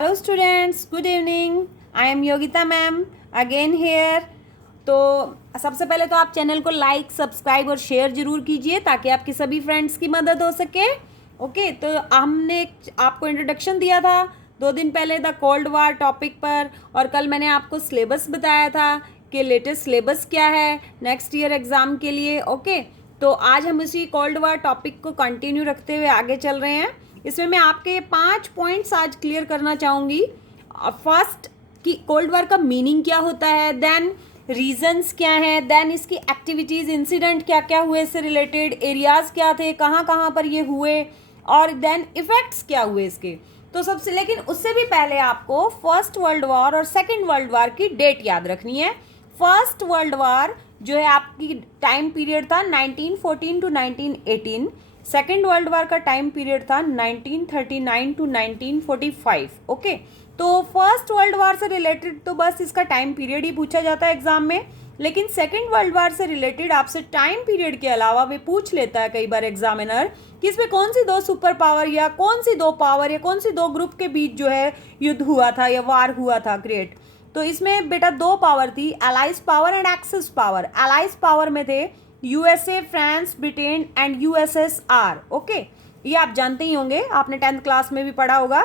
Hello students, good evening. I am Yogita ma'am again here. तो सबसे पहले तो आप चैनल को लाइक, सब्सक्राइब और शेयर जरूर कीजिए ताकि आपकी सभी फ्रेंड्स की मदद हो सके। ओके, तो हमने आपको इंट्रोडक्शन दिया था 2 दिन पहले द कोल्ड वार टॉपिक पर, और कल मैंने आपको सिलेबस बताया था कि लेटेस्ट सिलेबस क्या है नेक्स्ट ईयर एग्ज़ाम के लिए। ओके, तो आज हम इसी कोल्ड वार टॉपिक को कंटिन्यू रखते हुए आगे चल रहे हैं। इसमें मैं आपके 5 पॉइंट्स आज क्लियर करना चाहूँगी। फर्स्ट, कि कोल्ड वॉर का मीनिंग क्या होता है, देन रीजंस क्या हैं, देन इसकी एक्टिविटीज़, इंसिडेंट क्या क्या हुए इससे रिलेटेड, एरियाज़ क्या थे, कहाँ कहाँ पर ये हुए, और देन इफ़ेक्ट्स क्या हुए इसके। तो सबसे, लेकिन उससे भी पहले आपको फर्स्ट वर्ल्ड वॉर और सेकेंड वर्ल्ड वॉर की डेट याद रखनी है। फर्स्ट वर्ल्ड वॉर जो है आपकी टाइम पीरियड था 1914 टू 1918। सेकेंड वर्ल्ड वॉर का टाइम पीरियड था 1939 टू 1945। ओके, तो फर्स्ट वर्ल्ड वॉर से रिलेटेड तो बस इसका टाइम पीरियड ही पूछा जाता है एग्जाम में, लेकिन सेकेंड वर्ल्ड वॉर से रिलेटेड आपसे टाइम पीरियड के अलावा वे पूछ लेता है कई बार एग्जामिनर कि इसमें कौन सी दो सुपर पावर या कौन सी दो पावर या कौन सी दो ग्रुप के बीच जो है युद्ध हुआ था या वार हुआ था ग्रेट। तो इसमें बेटा दो पावर थी, allies power and axis power. Allies power में थे USA, France, Britain and USSR. Okay, ये आप जानते ही होंगे, आपने 10th क्लास में भी पढ़ा होगा।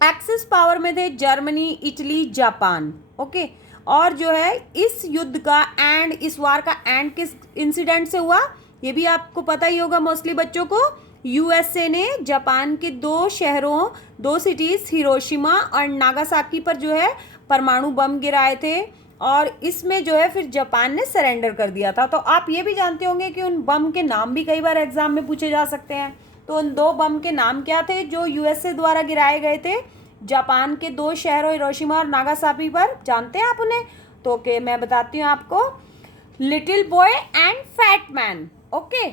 एक्सिस पावर में थे जर्मनी, इटली, जापान। ओके, और जो है इस युद्ध का एंड, इस वार का एंड किस इंसिडेंट से हुआ ये भी आपको पता ही होगा मोस्टली बच्चों को। यूएसए ने जापान के 2 शहरों, 2 सिटीज हिरोशिमा और नागासाकी पर जो है परमाणु बम गिराए थे, और इसमें जो है फिर जापान ने सरेंडर कर दिया था। तो आप ये भी जानते होंगे कि उन बम के नाम भी कई बार एग्जाम में पूछे जा सकते हैं। तो उन 2 बम के नाम क्या थे जो यूएसए द्वारा गिराए गए थे जापान के 2 शहरों हिरोशिमा और नागासाकी पर, जानते हैं आप उन्हें? तो ओके, मैं बताती हूँ आपको। Little boy and fat man. Okay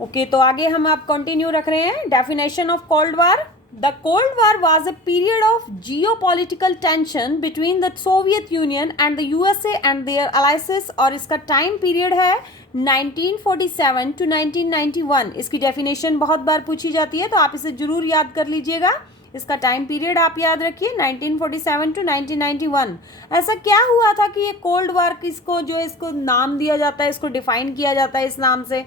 okay, तो आगे हम आप कंटिन्यू रख रहे हैं। Definition of cold war. The Cold War was a period of geopolitical tension between the Soviet Union and the USA and their allies, और इसका time period है 1947 to 1991। इसकी डेफिनेशन बहुत बार पूछी जाती है तो आप इसे जरूर याद कर लीजिएगा। इसका टाइम पीरियड आप याद रखिए 1947 टू 1991। ऐसा क्या हुआ था कि ये कोल्ड वार किसको जो इसको नाम दिया जाता है, इसको डिफाइन किया जाता है इस नाम से,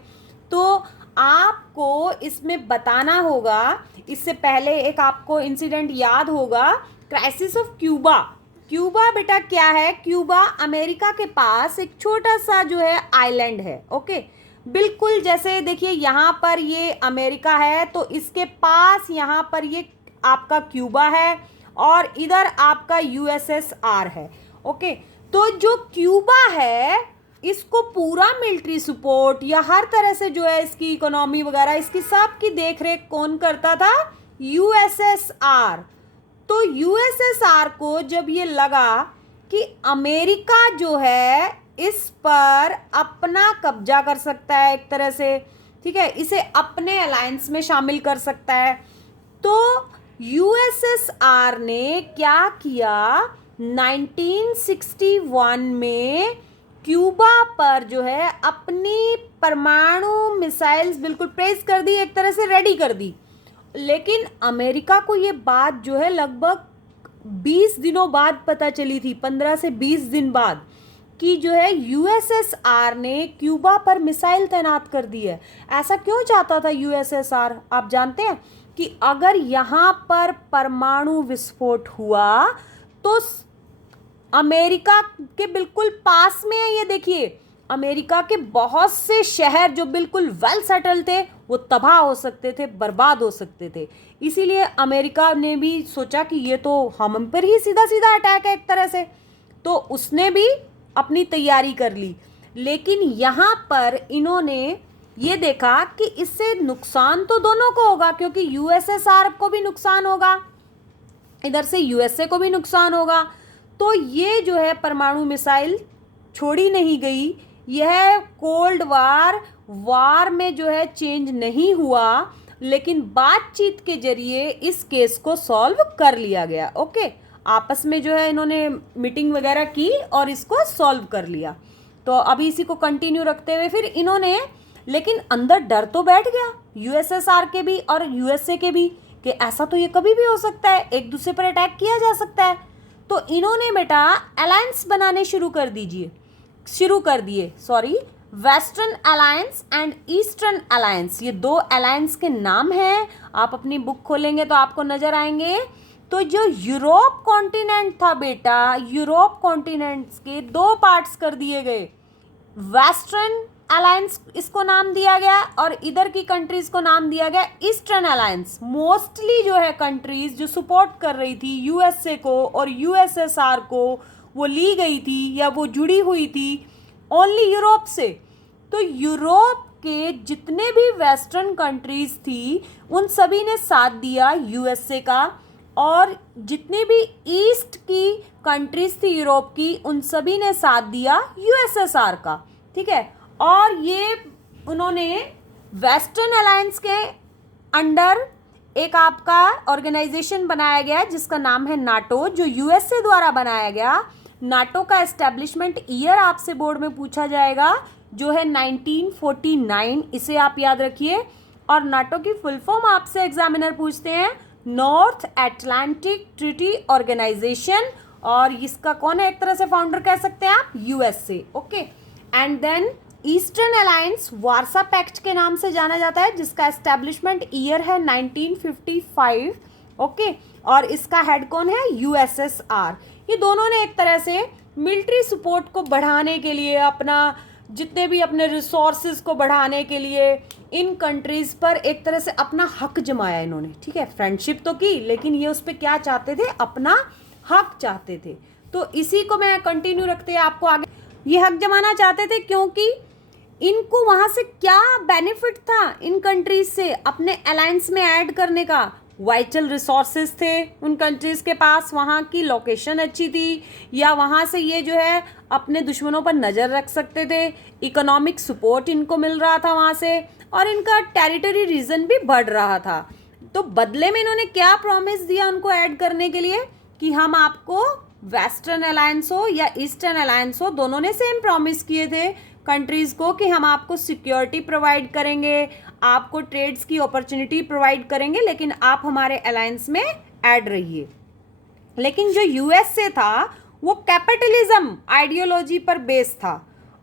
तो आपको इसमें बताना होगा। इससे पहले एक आपको इंसिडेंट याद होगा, क्राइसिस ऑफ क्यूबा। क्यूबा बेटा क्या है? क्यूबा अमेरिका के पास एक छोटा सा जो है आइलैंड है। ओके, बिल्कुल जैसे देखिए यहाँ पर ये अमेरिका है तो इसके पास यहाँ पर ये आपका क्यूबा है और इधर आपका यूएसएसआर है। ओके, तो जो क्यूबा है इसको पूरा मिलिट्री सपोर्ट या हर तरह से जो है इसकी इकोनॉमी वगैरह इसकी सब की देखरेख कौन करता था? यूएसएसआर। तो यूएसएसआर को जब ये लगा कि अमेरिका जो है इस पर अपना कब्जा कर सकता है एक तरह से, ठीक है, इसे अपने अलायंस में शामिल कर सकता है, तो यूएसएसआर ने क्या किया? 1961 में क्यूबा पर जो है अपनी परमाणु मिसाइल्स बिल्कुल प्लेस कर दी, एक तरह से रेडी कर दी। लेकिन अमेरिका को ये बात जो है लगभग 20 दिनों बाद पता चली थी, 15 से 20 दिन बाद, कि जो है यूएसएसआर ने क्यूबा पर मिसाइल तैनात कर दी है। ऐसा क्यों चाहता था यूएसएसआर? आप जानते हैं कि अगर यहाँ पर परमाणु विस्फोट हुआ तो अमेरिका के बिल्कुल पास में है, ये देखिए, अमेरिका के बहुत से शहर जो बिल्कुल वेल सेटल थे वो तबाह हो सकते थे, बर्बाद हो सकते थे। इसीलिए अमेरिका ने भी सोचा कि ये तो हम पर ही सीधा सीधा अटैक है एक तरह से, तो उसने भी अपनी तैयारी कर ली। लेकिन यहाँ पर इन्होंने ये देखा कि इससे नुकसान तो दोनों को होगा, क्योंकि यूएसएसआर को भी नुकसान होगा, इधर से यूएसए को भी नुकसान होगा। तो ये जो है परमाणु मिसाइल छोड़ी नहीं गई। यह कोल्ड वार में जो है चेंज नहीं हुआ, लेकिन बातचीत के जरिए इस केस को सॉल्व कर लिया गया। ओके, आपस में जो है इन्होंने मीटिंग वगैरह की और इसको सॉल्व कर लिया। तो अभी इसी को कंटिन्यू रखते हुए फिर इन्होंने, लेकिन अंदर डर तो बैठ गया यूएसएसआर के भी और यूएसए के भी कि ऐसा तो ये कभी भी हो सकता है, एक दूसरे पर अटैक किया जा सकता है। तो इन्होंने बेटा अलायंस बनाने शुरू कर दिए western alliance and eastern alliance, ये दो अलायंस के नाम हैं। आप अपनी बुक खोलेंगे तो आपको नजर आएंगे। तो जो यूरोप कॉन्टिनेंट था बेटा, यूरोप कॉन्टिनेंट्स के दो पार्ट्स कर दिए गए। वेस्टर्न अलायंस इसको नाम दिया गया और इधर की कंट्रीज को नाम दिया गया ईस्टर्न अलायंस। मोस्टली जो है कंट्रीज जो सपोर्ट कर रही थी यूएसए को और यूएसएसआर को, वो ली गई थी या वो जुड़ी हुई थी ओनली यूरोप से। तो यूरोप के जितने भी वेस्टर्न कंट्रीज थी उन सभी ने साथ दिया यूएसए का, और जितनी भी ईस्ट की कंट्रीज थी यूरोप की उन सभी ने साथ दिया यूएसएसआर का। ठीक है, और ये उन्होंने वेस्टर्न अलायंस के अंडर एक आपका ऑर्गेनाइजेशन बनाया गया जिसका नाम है नाटो, जो यूएसए द्वारा बनाया गया। नाटो का एस्टेब्लिशमेंट ईयर आपसे बोर्ड में पूछा जाएगा, जो है 1949, इसे आप याद रखिए। और नाटो की फुल फॉर्म आपसे एग्जामिनर पूछते हैं, नॉर्थ अटलांटिक ट्रीटी ऑर्गेनाइजेशन, और इसका कौन है, एक तरह से फाउंडर कह सकते हैं आप, USA. Okay, and then eastern alliance Warsaw pact के नाम से जाना जाता है, जिसका एस्टेब्लिशमेंट ईयर है 1955। ओके, और इसका हेड कौन है, यूएसएसआर। ये दोनों ने एक तरह से मिलिट्री सपोर्ट को बढ़ाने के लिए, अपना जितने भी अपने रिसोर्सेज को बढ़ाने के लिए इन कंट्रीज पर एक तरह से अपना हक जमाया इन्होंने। ठीक है, फ्रेंडशिप तो की, लेकिन ये उस पर क्या चाहते थे, अपना हक चाहते थे। तो इसी को मैं कंटिन्यू रखते हैं आपको आगे। ये हक जमाना चाहते थे क्योंकि इनको वहां से क्या बेनिफिट था इन कंट्रीज से अपने अलायंस में ऐड करने का। वाइटल रिसोर्सेज थे उन कंट्रीज के पास, वहाँ की लोकेशन अच्छी थी, या वहाँ से ये जो है अपने दुश्मनों पर नज़र रख सकते थे। इकोनॉमिक सपोर्ट इनको मिल रहा था वहाँ से, और इनका टेरिटरी रीजन भी बढ़ रहा था। तो बदले में इन्होंने क्या प्रॉमिस दिया उनको ऐड करने के लिए, कि हम आपको वेस्टर्न अलायंस हो या ईस्टर्न अलायंस हो, दोनों ने सेम प्रॉमिस किए थे कंट्रीज को कि हम आपको सिक्योरिटी प्रोवाइड करेंगे, आपको ट्रेड्स की अपॉर्चुनिटी प्रोवाइड करेंगे, लेकिन आप हमारे अलायंस में ऐड रहिए। लेकिन जो यूएसए था वो कैपिटलिज्म आइडियोलॉजी पर बेस्ड था,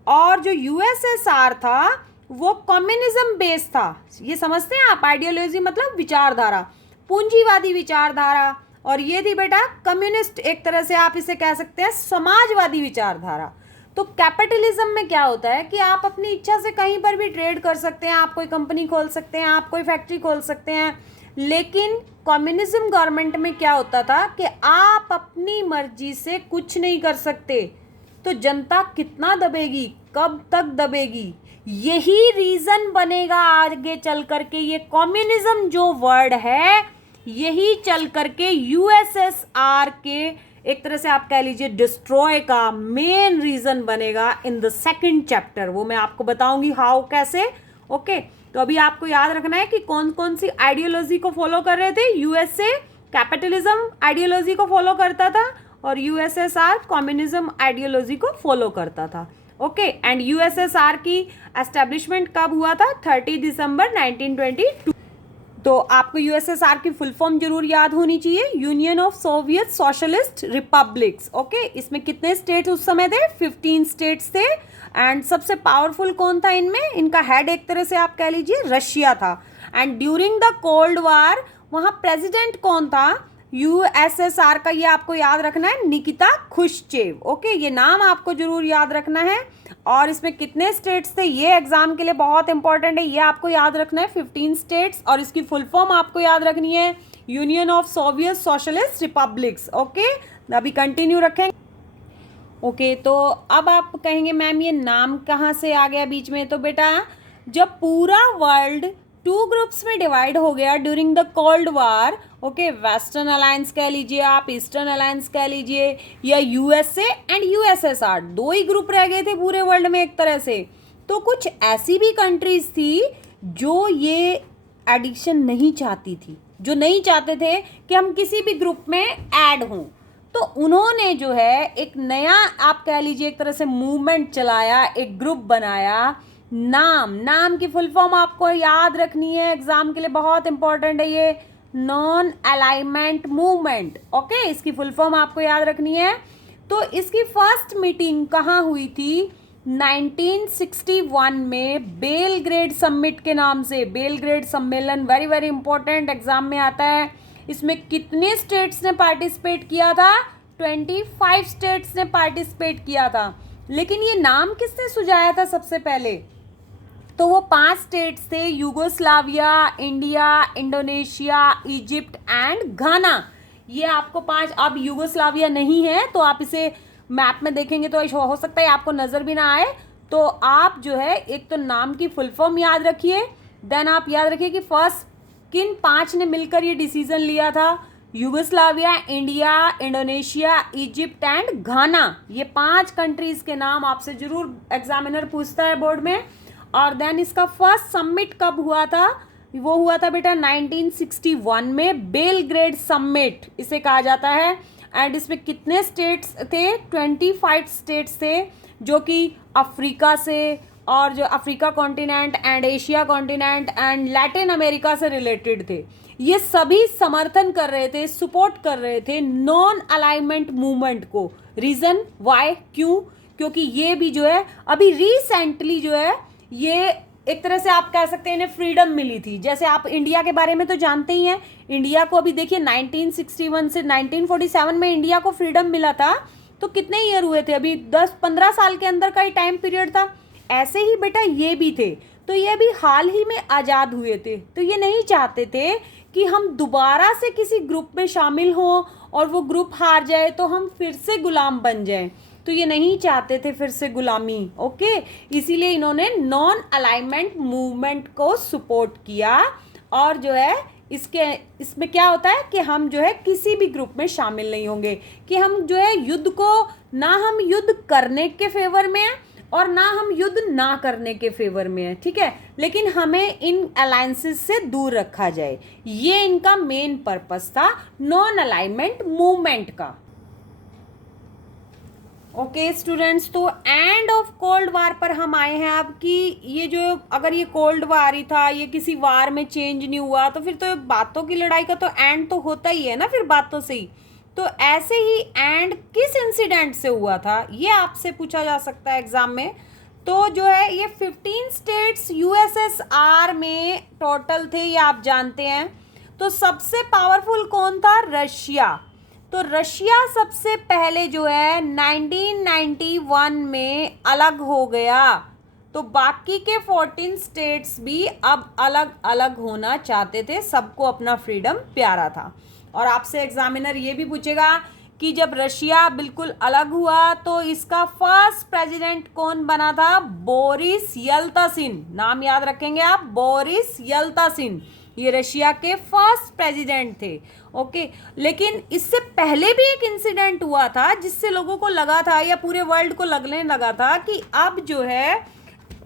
और जो यूएसएसआर था वो कम्युनिज्म बेस्ड था। ये समझते हैं आप, आइडियोलॉजी मतलब विचारधारा, पूंजीवादी विचारधारा, और ये थी बेटा कम्युनिस्ट, एक तरह से आप इसे कह सकते हैं समाजवादी विचारधारा। तो कैपिटलिज्म में क्या होता है कि आप अपनी इच्छा से कहीं पर भी ट्रेड कर सकते हैं, आप कोई कंपनी खोल सकते हैं, आप कोई फैक्ट्री खोल सकते हैं। लेकिन कम्युनिज्म गवर्नमेंट में क्या होता था कि आप अपनी मर्जी से कुछ नहीं कर सकते, तो जनता कितना दबेगी, कब तक दबेगी, यही रीजन बनेगा आगे चल करके। ये कम्युनिज्म जो वर्ड है यही चल करके यूएसएसआर के एक तरह से आप कह लीजिए डिस्ट्रॉय का मेन रीजन बनेगा इन द सेकंड चैप्टर। वो मैं आपको बताऊंगी हाउ, कैसे। ओके, तो अभी आपको याद रखना है कि कौन कौन सी आइडियोलॉजी को फॉलो कर रहे थे। यूएसए कैपिटलिज्म आइडियोलॉजी को फॉलो करता था, और यूएसएसआर कम्युनिज्म आइडियोलॉजी को फॉलो करता था। ओके, एंड यूएसएसआर की एस्टेब्लिशमेंट कब हुआ था, 30 दिसंबर 1922। तो आपको यूएसएसआर की फुल फॉर्म जरूर याद होनी चाहिए, union of Soviet socialist republics. Okay, इसमें कितने स्टेट उस समय थे, 15 स्टेट्स थे। एंड सबसे पावरफुल कौन था इनमें, इनका हेड एक तरह से आप कह लीजिए रशिया था। And during the cold war वहाँ प्रेसिडेंट कौन था यूएसएसआर का, ये आपको याद रखना है, निकिता खुश्चेव। ओके, ये नाम आपको जरूर याद रखना है। और इसमें कितने स्टेट्स थे, ये एग्जाम के लिए बहुत इंपॉर्टेंट है, ये आपको याद रखना है, 15 स्टेट्स। और इसकी फुल फॉर्म आपको याद रखनी है, union of Soviet socialist republics. Okay, अभी कंटिन्यू रखेंगे। ओके, तो अब आप कहेंगे मैम ये नाम कहाँ से आ गया बीच में। तो बेटा जब पूरा वर्ल्ड 2 ग्रुप्स में डिवाइड हो गया during the cold war, okay, western alliance कह लीजिए आप, ईस्टर्न अलायंस कह लीजिए, या USA and USSR, 2 he group रह गए थे पूरे वर्ल्ड में एक तरह से। तो कुछ ऐसी भी कंट्रीज थी जो ये एडिक्शन नहीं चाहती थी, जो नहीं चाहते थे कि हम किसी भी ग्रुप में ऐड हों। तो उन्होंने जो है एक नया आप कह लीजिए एक तरह से मूवमेंट चलाया, एक ग्रुप बनाया। नाम की फुल फॉर्म आपको याद रखनी है, एग्जाम के लिए बहुत इंपॉर्टेंट है ये। Non alignment movement. ओके, इसकी फुल फॉर्म आपको याद रखनी है। तो इसकी फर्स्ट मीटिंग कहाँ हुई थी? 1961 में बेलग्रेड समिट के नाम से। बेलग्रेड सम्मेलन वेरी वेरी इंपॉर्टेंट, एग्जाम में आता है। इसमें कितने स्टेट्स ने पार्टिसिपेट किया था? 25 स्टेट्स ने पार्टिसिपेट किया था। लेकिन ये नाम किसने सुझाया था सबसे पहले? तो वो 5 स्टेट्स थे, Yugoslavia, India, Indonesia, Egypt and Ghana. ये आपको 5, अब यूगोस्लाविया नहीं है तो आप इसे मैप में देखेंगे तो हो सकता है आपको नजर भी ना आए। तो आप जो है एक तो नाम की फुल फॉर्म याद रखिए, देन आप याद रखिए कि फर्स्ट किन 5 ने मिलकर ये डिसीजन लिया था? Yugoslavia, India, Indonesia, Egypt and Ghana. ये 5 कंट्रीज के नाम आपसे जरूर एग्जामिनर पूछता है बोर्ड में। और देन इसका फर्स्ट समिट कब हुआ था? वो हुआ था बेटा 1961 में, बेलग्रेड समिट इसे कहा जाता है। एंड इसमें कितने स्टेट्स थे? 25 स्टेट्स थे, जो कि अफ्रीका से और जो Africa continent and Asia continent and Latin America से रिलेटेड थे। ये सभी समर्थन कर रहे थे, सपोर्ट कर रहे थे नॉन अलाइनमेंट मूवमेंट को। रीजन वाई, क्यों? क्योंकि ये भी जो है अभी रिसेंटली जो है ये एक तरह से आप कह सकते हैं इन्हें फ्रीडम मिली थी। जैसे आप इंडिया के बारे में तो जानते ही हैं, इंडिया को अभी देखिए 1961 से 1947 में इंडिया को फ्रीडम मिला था। तो कितने ईयर हुए थे? अभी 10-15 साल के अंदर का ही टाइम पीरियड था। ऐसे ही बेटा ये भी थे, तो ये भी हाल ही में आज़ाद हुए थे। तो ये नहीं चाहते थे कि हम दोबारा से किसी ग्रुप में शामिल हों और वो ग्रुप हार जाए तो हम फिर से गुलाम बन जाएं। तो ये नहीं चाहते थे फिर से गुलामी। ओके, इसीलिए इन्होंने नॉन अलाइनमेंट मूवमेंट को सपोर्ट किया। और जो है इसमें क्या होता है कि हम जो है किसी भी ग्रुप में शामिल नहीं होंगे, कि हम जो है युद्ध को, ना हम युद्ध करने के फेवर में हैं और ना हम युद्ध ना करने के फेवर में हैं, ठीक है, लेकिन हमें इन अलायंसेस से दूर रखा जाए। ये इनका मेन पर्पस था नॉन अलाइनमेंट मूवमेंट का। ओके स्टूडेंट्स, तो एंड ऑफ कोल्ड वार पर हम आए हैं अब कि ये जो, अगर ये कोल्ड वार ही था, ये किसी वार में चेंज नहीं हुआ, तो फिर तो बातों की लड़ाई का तो एंड तो होता ही है ना, फिर बातों से ही। तो ऐसे ही एंड किस इंसिडेंट से हुआ था, ये आपसे पूछा जा सकता है एग्जाम में। तो जो है ये 15 स्टेट्स यूएसएसआर में टोटल थे, ये आप जानते हैं। तो सबसे पावरफुल कौन था? रशिया। तो रशिया सबसे पहले जो है 1991 में अलग हो गया। तो बाकी के 14 स्टेट्स भी अब अलग अलग होना चाहते थे, सबको अपना फ्रीडम प्यारा था। और आपसे एग्जामिनर ये भी पूछेगा कि जब रशिया बिल्कुल अलग हुआ तो इसका फर्स्ट प्रेसिडेंट कौन बना था? Boris Yeltsin. नाम याद रखेंगे आप, बोरिस येल्त्सिन। ये रशिया के फर्स्ट प्रेसिडेंट थे। ओके, लेकिन इससे पहले भी एक इंसिडेंट हुआ था जिससे लोगों को लगा था, या पूरे वर्ल्ड को लगने लगा था कि अब जो है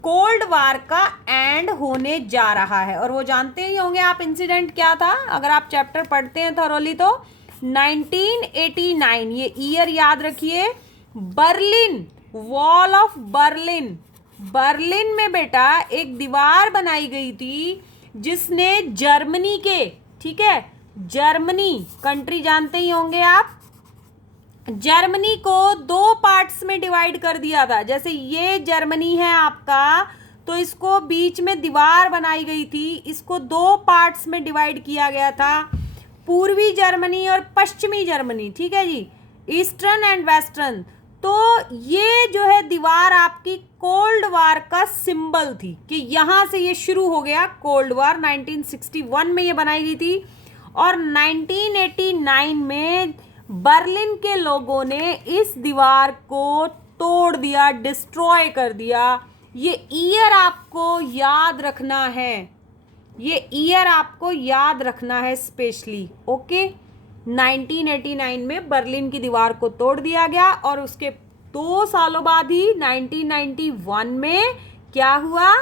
कोल्ड वार का एंड होने जा रहा है। और वो जानते ही होंगे आप इंसिडेंट क्या था, अगर आप चैप्टर पढ़ते हैं थॉरोली तो 1989, ये ईयर याद रखिए। Berlin, wall of Berlin, Berlin में बेटा एक दीवार बनाई गई थी जिसने जर्मनी के, ठीक है, जर्मनी कंट्री जानते ही होंगे आप, जर्मनी को 2 पार्ट्स में डिवाइड कर दिया था। जैसे ये जर्मनी है आपका, तो इसको बीच में दीवार बनाई गई थी, इसको 2 पार्ट्स में डिवाइड किया गया था, पूर्वी जर्मनी और पश्चिमी जर्मनी, ठीक है जी, ईस्टर्न एंड वेस्टर्न। तो ये जो है दीवार आपकी कोल्ड वार का सिंबल थी, कि यहां से ये शुरू हो गया कोल्ड वार। 1961 में ये बनाई गई थी और 1989 में बर्लिन के लोगों ने इस दीवार को तोड़ दिया, डिस्ट्रॉय कर दिया। ये ईयर आपको याद रखना है, ये ईयर आपको याद रखना है स्पेशली। ओके, 1989 में बर्लिन की दीवार को तोड़ दिया गया और उसके 2 सालों बाद ही 1991 में क्या हुआ?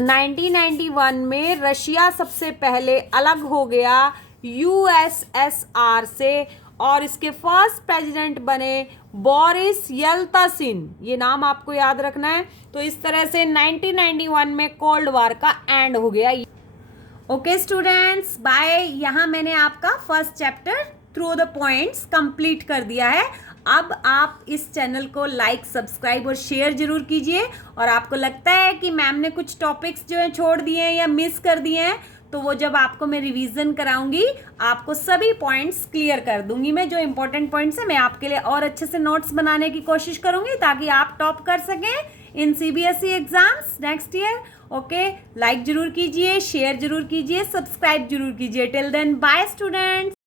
1991 में रशिया सबसे पहले अलग हो गया यूएसएसआर से और इसके फर्स्ट प्रेसिडेंट बने बोरिस येल्त्सिन। ये नाम आपको याद रखना है। तो इस तरह से 1991 में कोल्ड वार का एंड हो गया। Okay students bye. यहाँ मैंने आपका first chapter through the points complete कर दिया है। अब आप इस चैनल को लाइक सब्सक्राइब और शेयर जरूर कीजिए। और आपको लगता है कि मैम ने कुछ टॉपिक्स जो है छोड़ दिए हैं या मिस कर दिए हैं, तो वो जब आपको मैं रिवीजन कराऊंगी आपको सभी पॉइंट्स क्लियर कर दूंगी। मैं जो इंपॉर्टेंट पॉइंट्स है मैं आपके लिए और अच्छे से नोट्स बनाने की कोशिश करूंगी ताकि आप टॉप कर सकें in CBSE exams next year. Okay, like जरूर कीजिए, शेयर जरूर कीजिए, सब्सक्राइब जरूर कीजिए। Till then bye students.